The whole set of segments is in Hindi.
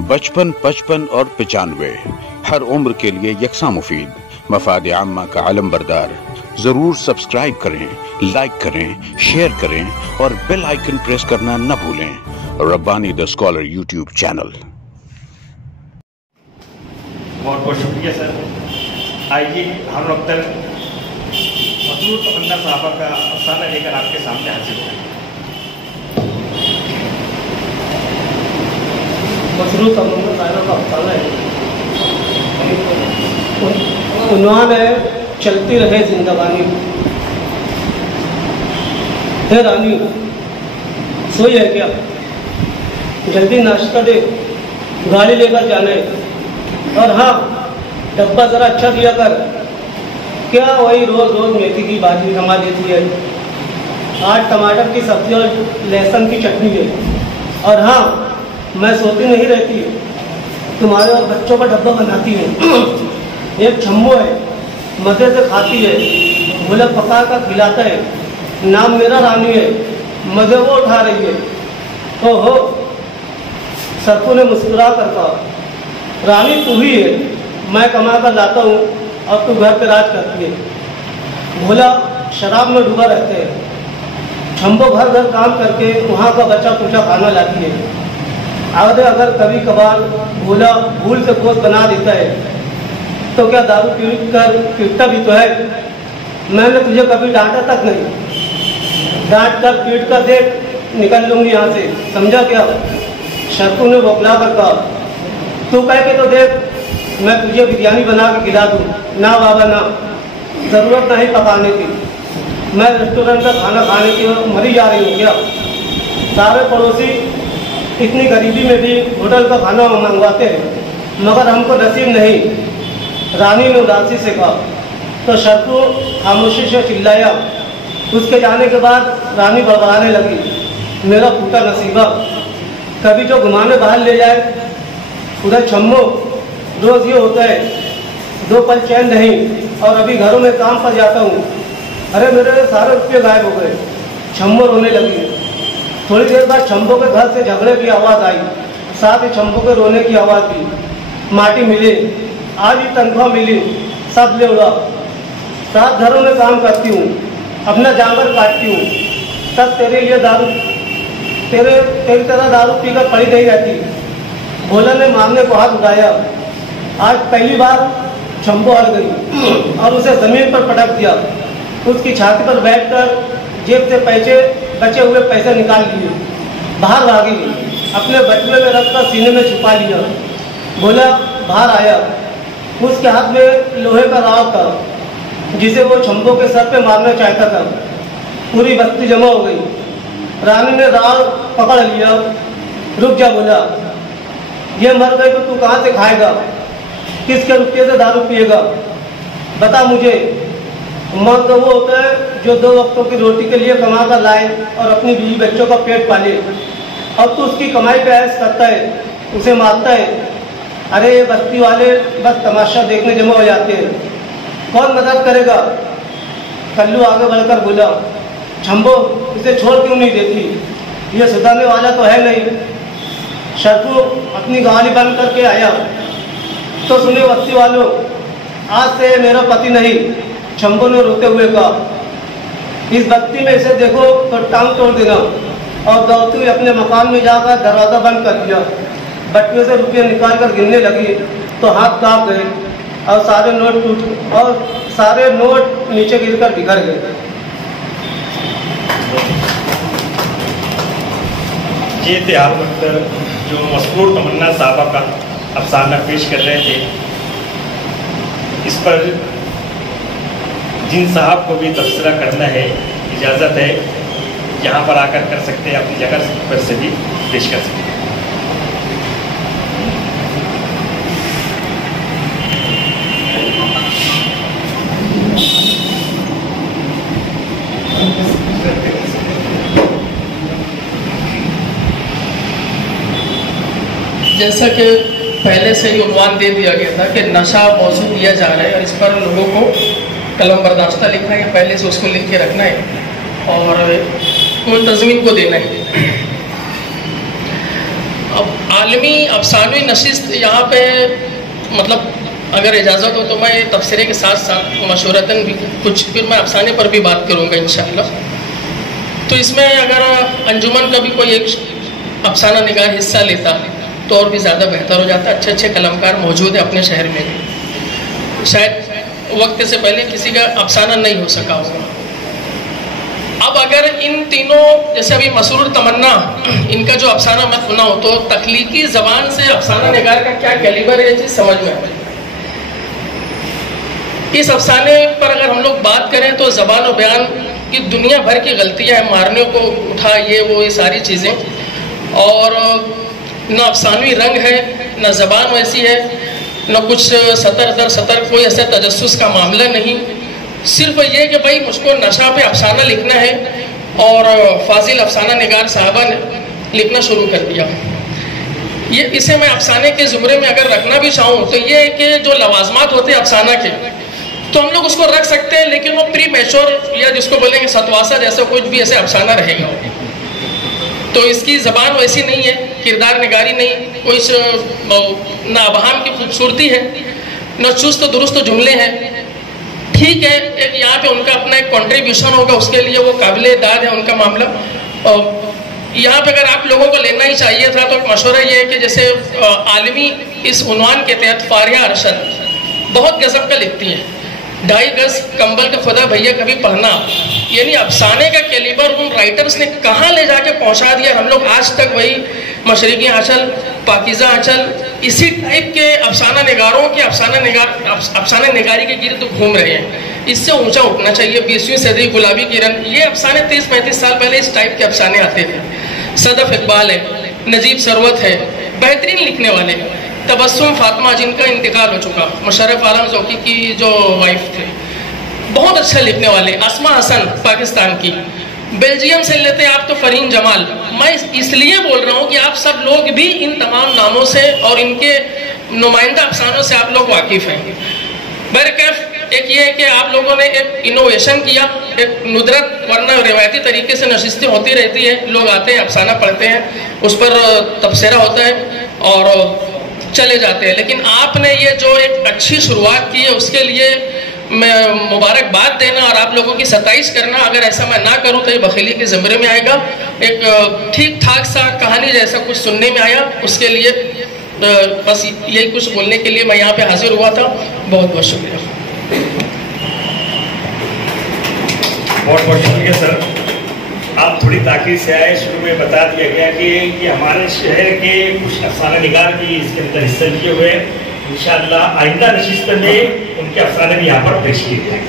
बचपन, 55 और 95 हर उम्र के लिए यकसा मुफीद। मफाद आम्मा का आलम बरदार। जरूर सब्सक्राइब करें, लाइक करें, शेयर करें और बेल आइकन प्रेस करना न भूलें। Rabbani the scholar YouTube channel. बहुत बहुत शुक्रिया सर। आइए हम लोग तक मसरूर तमन्ना साहबा का अफसाना लेकर आपके सामने हाजिर हैं। मसरूर तमन्ना साहबा का अफसाना है। उन्वान है चलती रहे जिंदगानी। है रानी सोई है क्या? जल्दी नाश्ता दे, गाड़ी लेकर जाना है। और हाँ, डब्बा ज़रा अच्छा दिया कर। क्या वही रोज़ रोज़ मेथी की भाजी जमा देती है। आज टमाटर की सब्जी और लहसुन की चटनी है। और हाँ, मैं सोती नहीं रहती, तुम्हारे और बच्चों का डब्बा बनाती है। एक छम्मो है, मज़े से खाती है, भूला पका कर खिलाता है। नाम मेरा रानी है, मज़े वो उठा रही है। ओहो, सरकू ने मुस्कुरा कर कहा, रानी तू ही है, मैं कमा कर लाता हूँ और तू घर पे राज करती है। भोला शराब में डूबा रहते हैं। छम्बो घर घर काम करके वहाँ का बच्चा कुचा खाना लाती है। आगे अगर कभी कभार भोला भूल से गोश्त बना देता है तो क्या दारू पीटता भी तो है। मैंने तुझे कभी डांटा तक नहीं। डांट कर पीट कर देख, निकल लूँगी यहाँ से, समझा क्या? शर्तू ने बौखला कर कहा, तू कह के तो देख, मैं तुझे बिरयानी बना के खिला दूँ। ना बाबा ना, ज़रूरत नहीं पकाने की। मैं रेस्टोरेंट का खाना खाने की मरी जा रही हूँ क्या? सारे पड़ोसी इतनी गरीबी में भी होटल का खाना मंगवाते हैं, मगर हमको नसीब नहीं। रानी ने उदासी से कहा। तो शर्तू खामोशी से चिल्लाया। उसके जाने के बाद रानी बड़बड़ाने लगी, मेरा फूटा नसीबा, कभी जो घुमाने बाहर ले जाए। उधर छम्मो रोज़ ये होता है, 2 पल चैन नहीं, और अभी घरों में काम पर जाता हूँ। अरे मेरे सारे रुपये गायब हो गए। छम्मो रोने लगी। थोड़ी देर बाद छम्बो के घर से झगड़े की आवाज़ आई, साथ ही छम्बो के रोने की आवाज़ भी। माटी मिली, आज ही तनख्वाह मिली, सब ले उड़ा। 7 घरों में काम करती हूँ, अपना जानवर काटती हूँ, तब तेरे लिए तेरी तरह दारू पीकर पड़ी नहीं रहती। भोला ने मारने को हाथ उठाया। आज पहली बार छम्बो हट गई और उसे ज़मीन पर पटक दिया। उसकी छाती पर बैठकर जेब से बचे हुए पैसे निकाल लिए, बाहर भागी, अपने बटुए में रखकर सीने में छुपा लिया। भोला बाहर आया। उसके हाथ में लोहे का राव था, जिसे वो छम्बो के सर पे मारना चाहता था। पूरी बस्ती जमा हो गई। रानी ने राव पकड़ लिया। रुक जा बोला, ये मर गई तो तू कहाँ से खाएगा? किसके रुपये से दारू पिएगा? बता मुझे। मर्द तो वो होता है जो 2 वक्तों की रोटी के लिए कमा कर लाए और अपनी बीवी बच्चों का पेट पाले। और तू उसकी कमाई पे ऐश करता है, उसे मारता है। अरे ये बस्ती वाले बस तमाशा देखने जमा हो जाते हैं, कौन मदद करेगा? कल्लू आगे बढ़कर बोला, छम्बो इसे छोड़ क्यों नहीं देती? ये सुधारने वाला तो है नहीं। शर्तू अपनी गाड़ी बंद करके आया। तो सुने बस्ती वालों, आज से मेरा पति नहीं। छम्बो ने रोते हुए कहा, इस बस्ती में इसे देखो तो टांग तोड़ देना। और दौड़ती हुई अपने मकान में जाकर दरवाज़ा बंद कर दिया। बटुए से रुपये निकाल कर गिनने लगी तो हाथ कांप गए और सारे नोट नीचे गिरकर बिखर गए। ये थे आप अख्तर जो मसरूर तमन्ना साहबा का अफसाना पेश कर रहे थे। इस पर जिन साहब को भी तबसरा करना है, इजाज़त है, यहाँ पर आकर कर सकते हैं, अपनी जगह पर से भी पेश कर सकते हैं। जैसा कि पहले से ही उन्वान दे दिया गया था कि नशा मौजू दिया जा रहा है और इस पर लोगों को कलम बर्दाश्ता लिखना है, पहले से उसको लिख के रखना है और मुंतज़मीन को देना है। अब आलमी अफसानवी नशिस्त यहाँ पे मतलब अगर इजाज़त हो तो मैं तफसीरे के साथ साथ मशवरतन भी कुछ फिर मैं अफसाने पर भी बात करूँगा इंशाअल्लाह। तो इसमें अगर अंजुमन का भी कोई एक अफसाना निगार हिस्सा लेता तो और भी ज़्यादा बेहतर हो जाता। अच्छे अच्छे कलमकार मौजूद है अपने शहर में, शायद वक्त से पहले किसी का अफसाना नहीं हो सका होगा। अब अगर इन तीनों, जैसे अभी मसरूर तमन्ना, इनका जो अफसाना मैं सुना हो तो तख्लीकी ज़बान से अफसाना निगार का क्या कैलिबर है, ये चीज़ समझ में आए। इस अफसाने पर अगर हम लोग बात करें तो ज़बान और बयान की दुनिया भर की गलतियाँ हैं, मारने को उठा ये वो ये सारी चीज़ें, और न अफसानवी रंग है, न ज़बान वैसी है, न कुछ सतर दर सतर कोई ऐसा तजस्सुस का मामला नहीं। सिर्फ ये कि भाई मुझको नशा पे अफसाना लिखना है और फाजिल अफसाना निगार साहबा ने लिखना शुरू कर दिया। ये इसे मैं अफसाने के ज़ुमरे में अगर रखना भी चाहूँ तो ये है कि जो लवाजमात होते हैं अफसाना के, तो हम लोग उसको रख सकते हैं, लेकिन वो प्री मैच्योर या जिसको बोलेंगे सतवासा जैसा कुछ भी ऐसे अफसाना रहेगा। तो इसकी ज़बान वैसी नहीं है, किरदार निगारी नहीं, कोई न अबहाम की खूबसूरती है, न चुस्त दुरुस्त जुमले हैं। ठीक है, यहाँ पे उनका अपना एक कंट्रीब्यूशन होगा, उसके लिए वो काबिले दाद है उनका मामला। यहाँ पे अगर आप लोगों को लेना ही चाहिए था तो मशवरा ये है कि जैसे आलमी इस उन्वान के तहत फारिया अरशद बहुत गज़ब का लिखती हैं, 2.5 गज कंबल का खुदा भैया कभी पढ़ना, यानी अफसाने का कैलिबर उन राइटर्स ने कहाँ ले जाके पहुँचा दिया। हम लोग आज तक वही मशरिकी आंचल, पाकिज़ा आंचल, इसी टाइप के अफसाना निगारों के अफसाना निगारी के गिर्द घूम रहे हैं। इससे ऊंचा उठना चाहिए। 20वीं सदी, गुलाबी किरण, ये अफसाने 30-35 साल पहले इस टाइप के अफसाने आते थे। सदफ इकबाल है, नजीब सरवत है, बेहतरीन लिखने वाले। तबस्सुम फातिमा जिनका इंतकाल हो चुका, मुशर्रफ आलम ज़ौकी की जो वाइफ थे, बहुत अच्छा लिखने वाले। अस्मा हसन पाकिस्तान की, बेल्जियम से लेते आप तो फरीन जमाल। मैं इसलिए बोल रहा हूँ कि आप सब लोग भी इन तमाम नामों से और इनके नुमाइंदा अफसानों से आप लोग वाकिफ़ हैं। बहरकैफ एक ये है कि आप लोगों ने एक इनोवेशन किया, एक नुदरत, वरना रिवायती तरीके से नशिस्तें होती रहती है, लोग आते हैं अफसाना पढ़ते हैं, उस पर तबसरा होता है और चले जाते हैं। लेकिन आपने ये जो एक अच्छी शुरुआत की है उसके लिए मैं मुबारकबाद देना और आप लोगों की सताइश करना। अगर ऐसा मैं ना करूं तो ये बखेली के ज़मरे में आएगा। एक ठीक ठाक सा कहानी जैसा कुछ सुनने में आया, उसके लिए बस यही कुछ बोलने के लिए मैं यहाँ पे हाजिर हुआ था। बहुत बहुत शुक्रिया। बहुत बहुत शुक्रिया सर, आप थोड़ी ताक़ीद से आए। शुरू में बता दिया गया कि हमारे शहर के कुछ अफसाना निगार भी इसके अंदर हिस्सा लिए हुए। इंशाअल्लाह आइंदा नशिस्त में उनके अफसाने भी यहाँ पर पेश किए गए।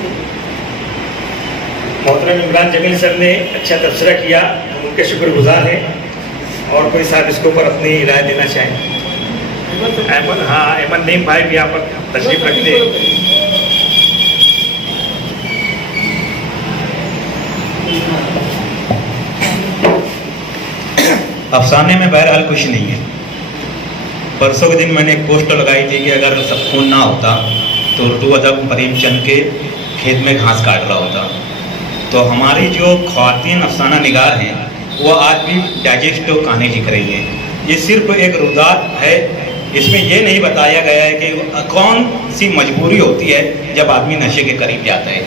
मोहतरम इमरान जमील सर ने अच्छा तबसरा किया, हम उनके शुक्रगुजार हैं। और कोई साहब इसके ऊपर अपनी राय देना चाहें? अहमद, हाँ अहमद नईम भाई भी यहाँ पर तशरीफ रखते हैं। अफसाने में बहरहाल कुछ नहीं है। परसों के दिन मैंने एक पोस्टर लगाई थी कि अगर सब खून ना होता तो उर्दू अदब प्रेमचंद के खेत में घास काट रहा होता। तो हमारी जो ख्वातीन अफसाना निगार हैं वो आज भी डाइजेस्टिव कहानी लिख रही हैं। ये सिर्फ एक रुदात है, इसमें ये नहीं बताया गया है कि कौन सी मजबूरी होती है जब आदमी नशे के करीब जाता है,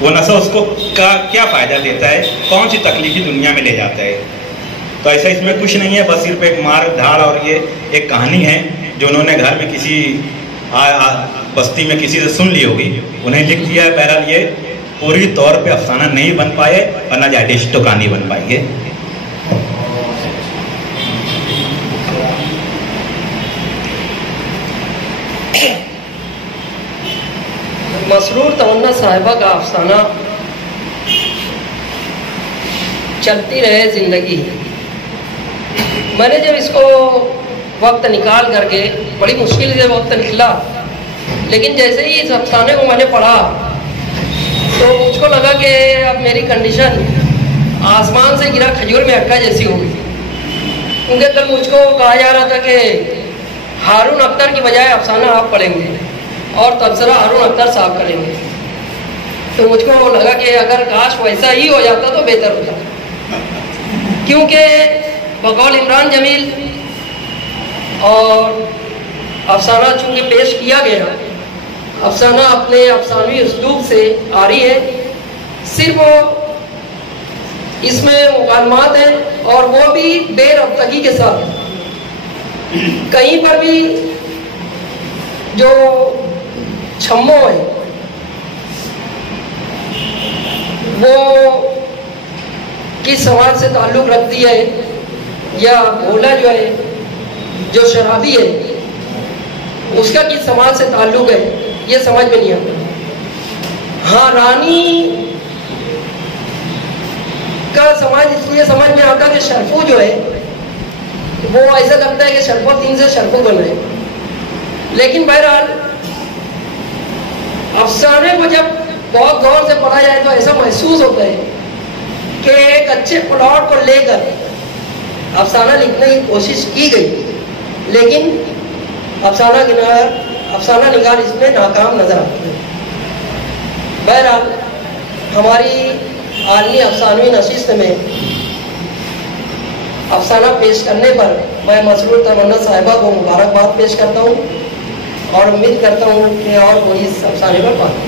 वो नशा उसको क्या फ़ायदा देता है, कौन सी तकलीफी दुनिया में ले जाता है। तो ऐसा इसमें कुछ नहीं है, बस सिर्फ एक मार धाड़ और ये एक कहानी है जो उन्होंने घर में किसी बस्ती में किसी से सुन ली होगी, उन्हें लिख दिया है। बहरहाल ये पूरी तौर पे अफसाना नहीं बन पाए और न डाइजेस्टिव कहानी बन पाएंगे। मसरूर तमन्ना साहिबा का अफसाना चलती रहे ज़िंदगी। मैंने जब इसको वक्त निकाल करके, बड़ी मुश्किल से वक्त निकला, लेकिन जैसे ही इस अफसाने को मैंने पढ़ा तो मुझको लगा कि अब मेरी कंडीशन आसमान से गिरा खजूर में अटका जैसी हो गई। क्योंकि कल मुझको कहा जा रहा था कि हारून अख्तर की बजाय अफसाना आप पढ़ेंगे और तबसरा हारून अख्तर साहब करेंगे। तो मुझको लगा कि अगर काश वैसा ही हो जाता तो बेहतर हो जाता, क्योंकि बकौल इमरान जमील और अफसाना चूंकि पेश किया गया, अफसाना अपने अफसानवी उसलूब से आ रही है, सिर्फ इसमें मुकालमात हैं और वो भी बेरब्तगी के साथ। कहीं पर भी जो छम्मो है वो किस समाज से ताल्लुक़ रखती है, या भोला जो है जो शराबी है उसका किस समाज से ताल्लुक़ है, ये समझ में नहीं आता। हाँ, रानी का समाज इसलिए समझ में आता कि शरफू जो है वो ऐसा लगता है कि शरफुद्दीन से शरफू बन रहे, लेकिन बहरहाल अफसाने को जब बहुत गौर से पढ़ा जाए तो ऐसा महसूस होता है कि एक अच्छे प्लॉट को लेकर अफसाना लिखने की कोशिश की गई, लेकिन अफसाना निगार इसमें नाकाम नजर आती है। बहरहाल हमारी आलमी अफसानवी नशिस्त में अफसाना पेश करने पर मैं मसरूर तमन्ना साहिबा को मुबारकबाद पेश करता हूँ और उम्मीद करता हूँ कि और कोई इस अफसाने पर बात करें।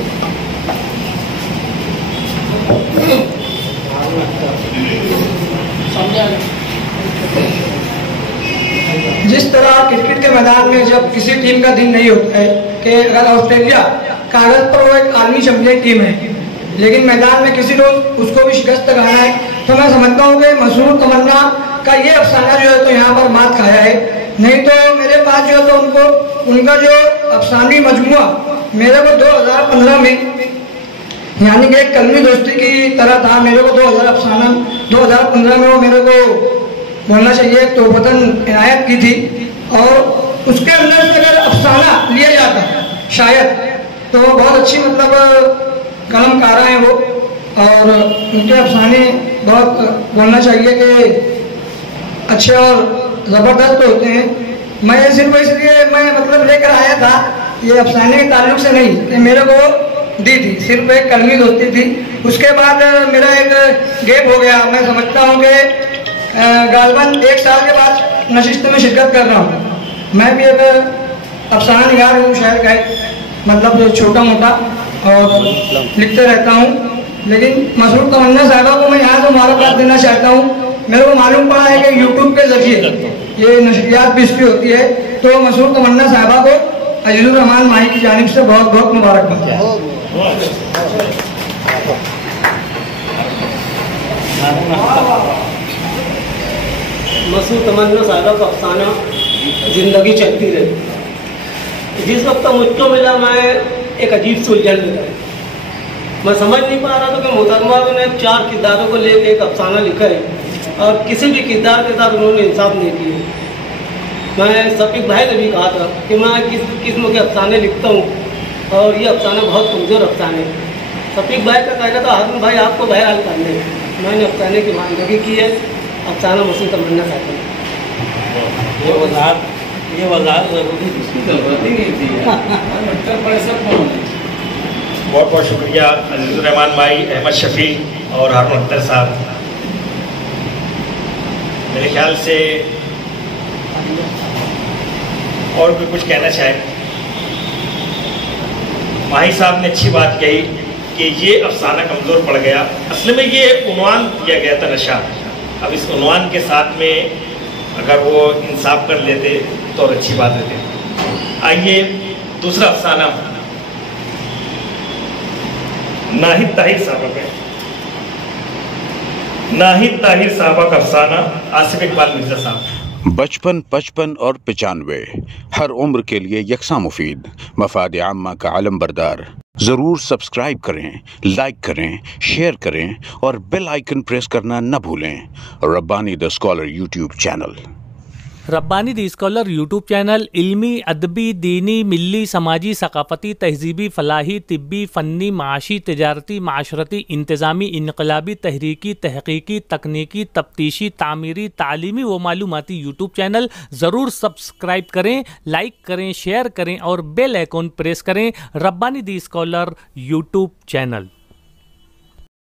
जिस तरह क्रिकेट के मैदान में जब किसी टीम का दिन नहीं होता है कि अगर ऑस्ट्रेलिया कागज पर वो एक आलमी चैंपियन टीम है, लेकिन मैदान में किसी रोज उसको भी शिकस्त कराना है, तो मैं समझता हूँ कि मसरूर तमन्ना का ये अफसाना जो है तो यहाँ पर मात खाया है। नहीं तो मेरे पास जो है तो उनका जो अफसानी मजमुआ मेरे को 2015 में यानी कि एक कलमी दोस्ती की तरह था। मेरे को 2015 में वो मेरे को बोलना चाहिए तो वतन इनायत की थी, और उसके अंदर से अगर अफसाना लिया जाता शायद तो बहुत अच्छी मतलब कलमकारा हैं वो, और उनके अफसाने बहुत बोलना चाहिए कि अच्छे और ज़बरदस्त होते हैं। मैं सिर्फ इसलिए मैं मतलब लेकर आया था, ये अफसाने के ताल्लुक से नहीं, ये मेरे को दी थी, सिर्फ एक कलमी दोस्ती थी। उसके बाद मेरा एक गैप हो गया। मैं समझता हूँ कि गालबन 1 साल के बाद नशिस्त में शिरकत कर रहा हूँ। मैं भी एक अफसाना निगार हूँ, शायर का मतलब छोटा मोटा, और लिखते रहता हूँ। लेकिन मसरूर तमन्ना साहिबा को मैं यहाँ से मुबारकबाद देना चाहता हूँ। मेरे को मालूम पड़ा है कि यूट्यूब के जरिए ये नशरियात भी इसकी होती है, तो मसरूर तमन्ना साहिबा को अजीजुर रहमान माही की जानिब से बहुत बहुत मुबारकबाद। मसरूर तमन्ना साहिबा का अफसाना जिंदगी चलती रही। जिस वक्त मुझको मिला मैं एक अजीब सी उलझन में था। मैं समझ नहीं पा रहा था कि मोहतरमा ने 4 किरदारों को लेकर एक अफसाना लिखा है और किसी भी किरदार के साथ उन्होंने इंसाफ नहीं किया। मैं सफीक भाई ने भी कहा था कि मैं किस किस्म के अफसाने लिखता हूँ और ये अफसाना बहुत कमज़ोर अफसाने। सफीक भाई का कहना था हारून भाई आपको बहरहाल करने, मैंने अफसाने की मानदगी की है। अफसाना मसरूर तमन्ना साहिबा। ये वज़ाहत ज़रूरी इसकी ज़रूरत ही नहीं थी। बहुत बहुत शुक्रिया अजीजुर रहमान भाई, अहमद शफी और हारून अख्तर साहब। मेरे ख्याल से और भी कुछ कहना चाहे। माही साहब ने अच्छी बात कही कि ये अफसाना कमज़ोर पड़ गया। असल में ये उन्वान दिया गया था नशा। अब इस उन्वान के साथ में अगर वो इंसाफ कर लेते तो और अच्छी बात होती। आइए दूसरा अफसाना नाहिद ताहिर साहबा का, नाहिद ताहिर साहबा का अफसाना आसिफ इकबाल मिर्जा साहब। बचपन 55 और 95 हर उम्र के लिए यकसां मुफीद, मफाद आम्मा का आलम बरदार। ज़रूर सब्सक्राइब करें, लाइक करें, शेयर करें और बेल आइकन प्रेस करना न भूलें। Rabbani the scholar YouTube channel. Rabbani the scholar YouTube channel इल्मी, अदबी, दीनी, मिली, समाजी, सकाफती, तहजीबी, फलाही, तिब्बी, फ़न्नी, माशी, तिजारती, माशरती, इंतज़ामी, इनकलाबी, तहरीकी, तहकीकी, तकनीकी, तफ्तीशी, तामीरी, तालीमी व मालूमाती यूट्यूब चैनल। ज़रूर सब्सक्राइब करें, लाइक करें, शेयर करें और बेल आइकन प्रेस करें। Rabbani the scholar YouTube channel.